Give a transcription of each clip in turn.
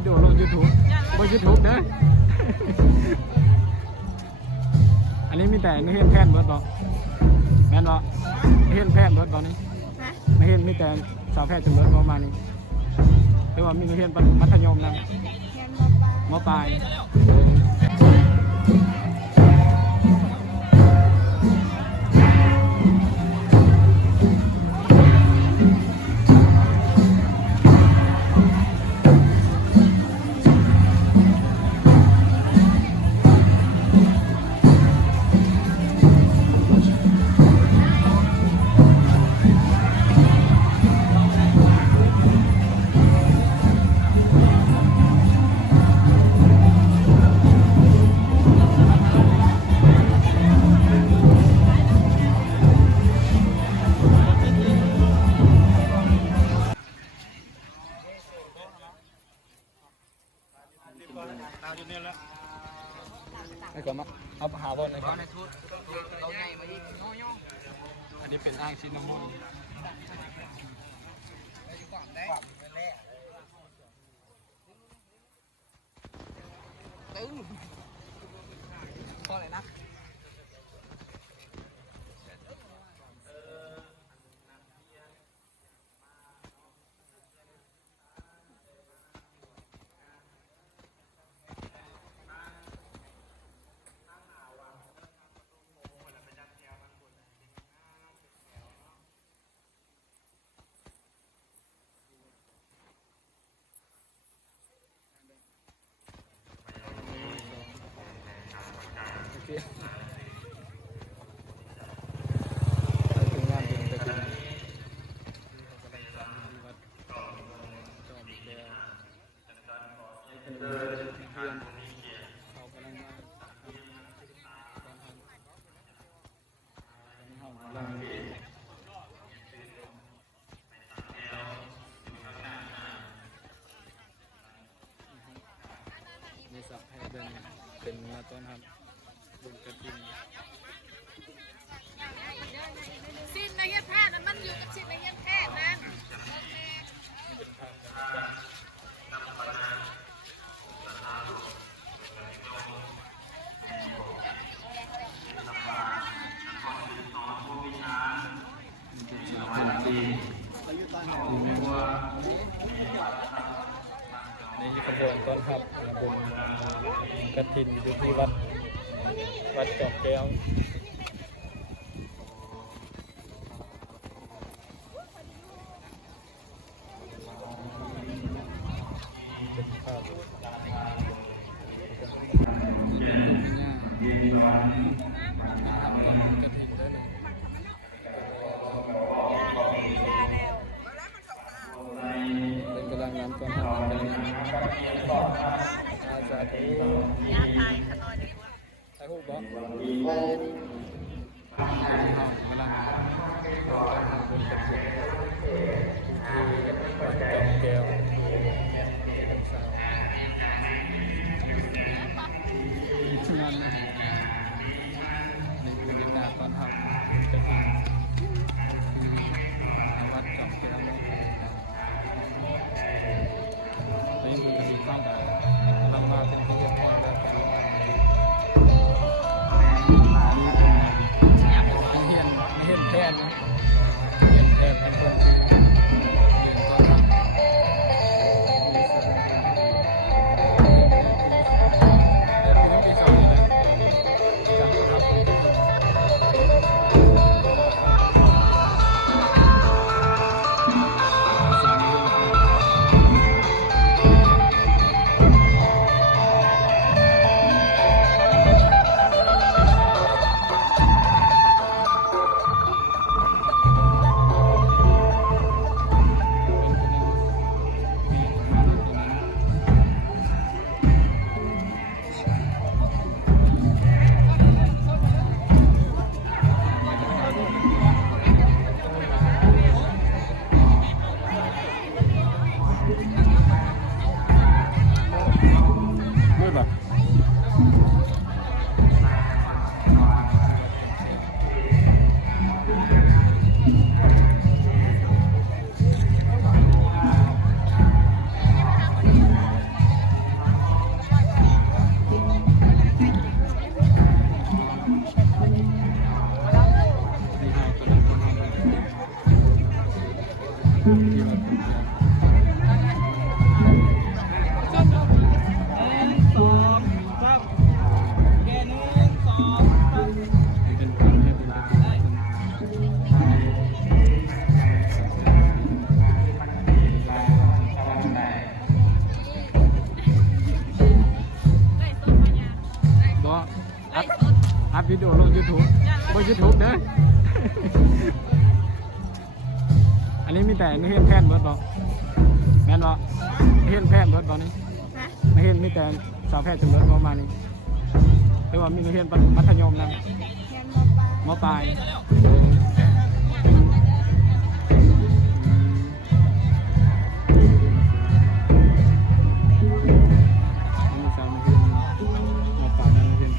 วิดีโอลง YouTube บน YouTube เด้อ อันนี้มีแต่นักเรียนแพทย์เบิดบอกแม่นบอกนักเรียนแพทย์เบิดบอกนี่นักเรียนมีแต่สาวแพทย์จนเบิดประมาณนี้หรือว่ามีนักเรียนมัธยมนะม.ปลายไอ้ก่อนมาเอาหาบอลเลยครับอันนี้เป็นอ่างชินามอนพอเลยนะมีสับให้เป็นมาต้นครับบุญกระถิ่นสิ้นในเยี่ยมแพทย์นั้นมันอยู่กับสิ้นในเยี่ยมแพทย์นั้นนี่ขบวนต้นครับบุญกระถิ่นอยู่ที่วัดจอกแก้วเป็นกำลังน้ำต้นครับอาจารย์ถ่ายรูปบ่ บนยูทูบเด้อ อันนี้มีแต่นักเรียนแพทย์เบิดบอกแม่นบอกนักเรียนแพทย์เบิดบอกนี้นักเรียนมีแต่สาวแพทย์จนเบิดประมาณนี้หรือว่ามีนักเรียนมัธยมนั่นม.ปลายมีสาวนักเรียนม.ปลายนักเรียน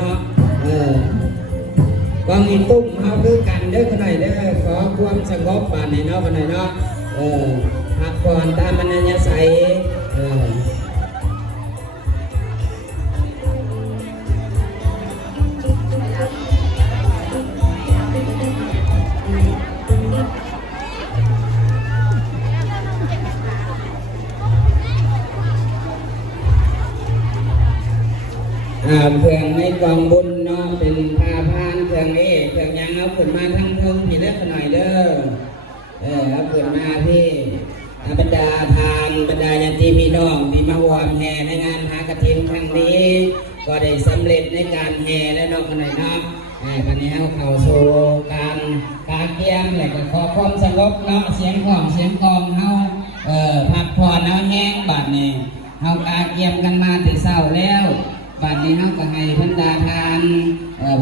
นาะกองอีตุ้มเฮาคือกันเด้อคนไหนเด้อขอความสงบบ้านนี้เนาะคนไหนเนาะพักผ่อนตามอัธยาศัยเครื่องในกองบุญเนาะเป็นพาพานเครื่องนี้เครื่องยังเอาขึ้นมาทั้งเทิงพี่เล็กหน่อยเด้อเอาขึ้นมาพี่บรรดาทานบรรดาญาติพี่น้องที่มาร่วมแห่ในงานหากฐินครั้งนี้ก็ได้สำเร็จในการแห่และนอกขณะเนาะวันนี้เอาเข้าสู่การเกี่ยมและก็ขอความสงบเนาะเสียงของเสียงกองเฮาพักผ่อนเอาแห้งบัดนี้เฮาการเกี่ยมกันมาถึงเศร้าแล้วบัดนี้เฮาก็ให้บรรดาทาน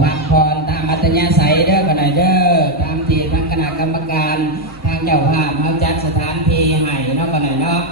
พักผ่อนตามอัธยาศัยเด้อกันหน่อยเด้อตามที่ทางคณะกรรมการทางเจ้าภาพเฮาจัดสถานที่ให้เนาะกันหน่อยเนาะ